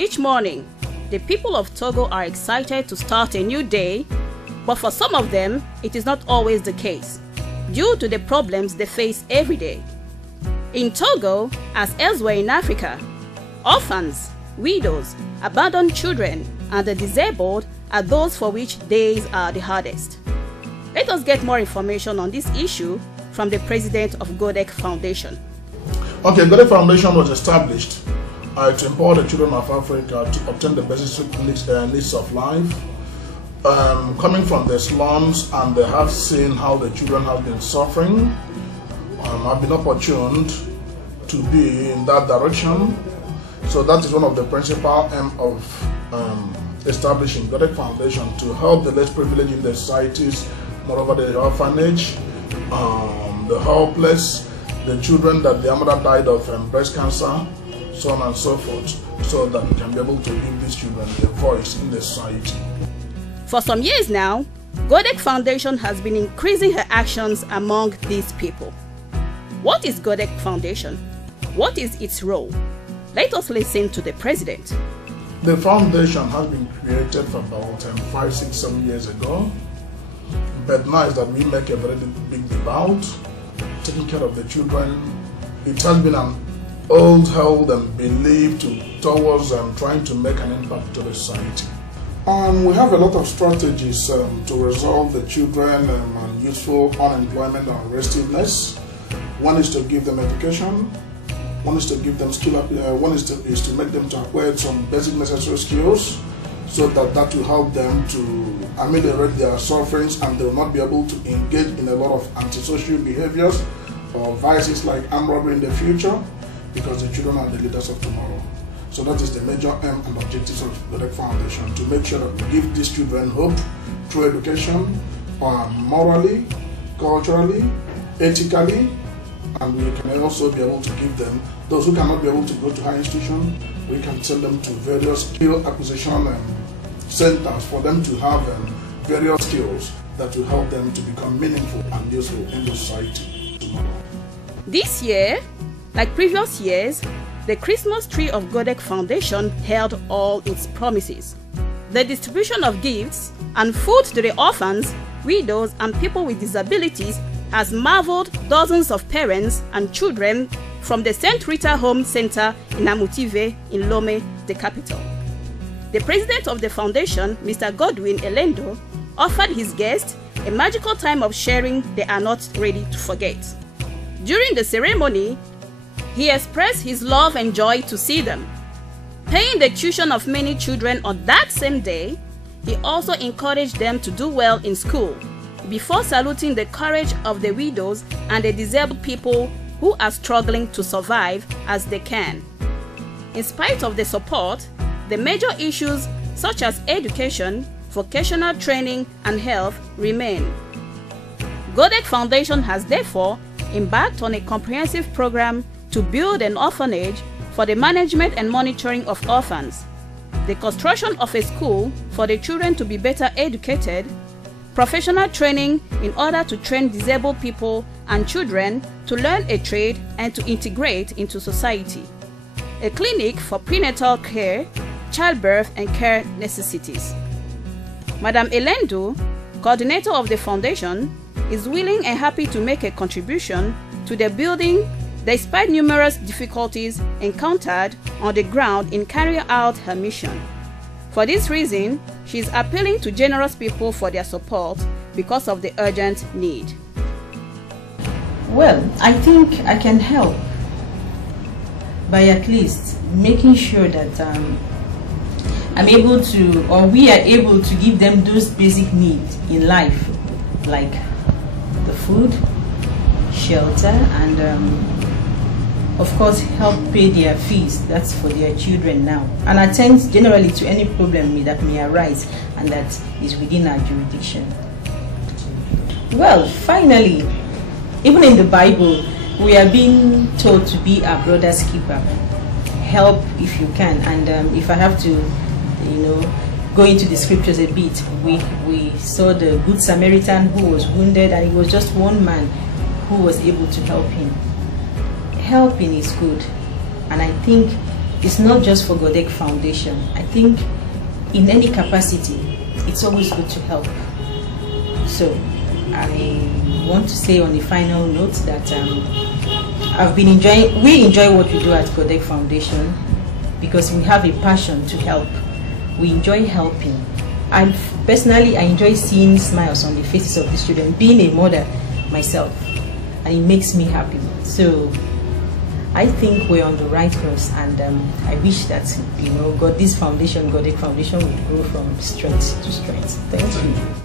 Each morning, the people of Togo are excited to start a new day, but for some of them, it is not always the case, due to the problems they face every day. In Togo, as elsewhere in Africa, orphans, widows, abandoned children, and the disabled are those for which days are the hardest. Let us get more information on this issue from the president of Godek Foundation. Okay, Godek Foundation was established to empower the children of Africa to obtain the basic needs of life. Coming from the slums, and they have seen how the children have been suffering. I've been opportuned to be in that direction. So that is one of the principal aims of establishing Godek Foundation, to help the less privileged in the societies, moreover the orphanage, the helpless, the children that their mother died of breast cancer, so on and so forth, so that we can be able to give these children a voice in the society. For some years now, Godek Foundation has been increasing her actions among these people. What is Godek Foundation? What is its role? Let us listen to the president. The foundation has been created for about 5, 6, 7 years ago. But now is that we make a very big about taking care of the children. It has been an old held and belief towards trying to make an impact to the society. We have a lot of strategies to resolve the children and youthful unemployment and restiveness. One is to give them education. One is to give them skill. One is to make them to acquire some basic necessary skills, so that will help them to ameliorate their sufferings, and they will not be able to engage in a lot of antisocial behaviors or vices like armed robbery in the future, because the children are the leaders of tomorrow. So that is the major aim and objectives of the Godek Foundation, to make sure that we give these children hope through education, morally, culturally, ethically, and we can also be able to give them, those who cannot be able to go to higher institutions, we can send them to various skill acquisition centers for them to have various skills that will help them to become meaningful and useful in the society tomorrow. This year, like previous years, the Christmas tree of Godek Foundation held all its promises. The distribution of gifts and food to the orphans, widows, and people with disabilities has marveled dozens of parents and children from the St. Rita Home Center in Amutive in Lome, the capital. The president of the foundation, Mr. Godwin Elendo, offered his guests a magical time of sharing they are not ready to forget. During the ceremony, he expressed his love and joy to see them. Paying the tuition of many children on that same day, he also encouraged them to do well in school, before saluting the courage of the widows and the disabled people who are struggling to survive as they can. In spite of the support, the major issues such as education, vocational training, and health remain. Godek Foundation has therefore embarked on a comprehensive program to build an orphanage for the management and monitoring of orphans, the construction of a school for the children to be better educated, professional training in order to train disabled people and children to learn a trade and to integrate into society, a clinic for prenatal care, childbirth, and care necessities. Madam Elendo, coordinator of the foundation, is willing and happy to make a contribution to the building despite numerous difficulties encountered on the ground in carrying out her mission. For this reason, she is appealing to generous people for their support because of the urgent need. Well, I think I can help by at least making sure that I'm able to, or we are able to give them those basic needs in life, like the food, shelter, and of course help pay their fees. That's for their children now, and attend generally to any problem that may arise and that is within our jurisdiction. Well, finally, even in the Bible, we are being told to be our brother's keeper. Help if you can, and if I have to, go into the scriptures a bit, we saw the Good Samaritan who was wounded, and it was just one man who was able to help him. Helping is good, and I think it's not just for Godek Foundation. I think in any capacity, it's always good to help. So I want to say on the final note that we enjoy what we do at Godek Foundation because we have a passion to help. We enjoy helping. And personally, I enjoy seeing smiles on the faces of the children, being a mother myself, and it makes me happy. So I think we're on the right course, and I wish that, this foundation, Godek Foundation, would grow from strength to strength. Thank you.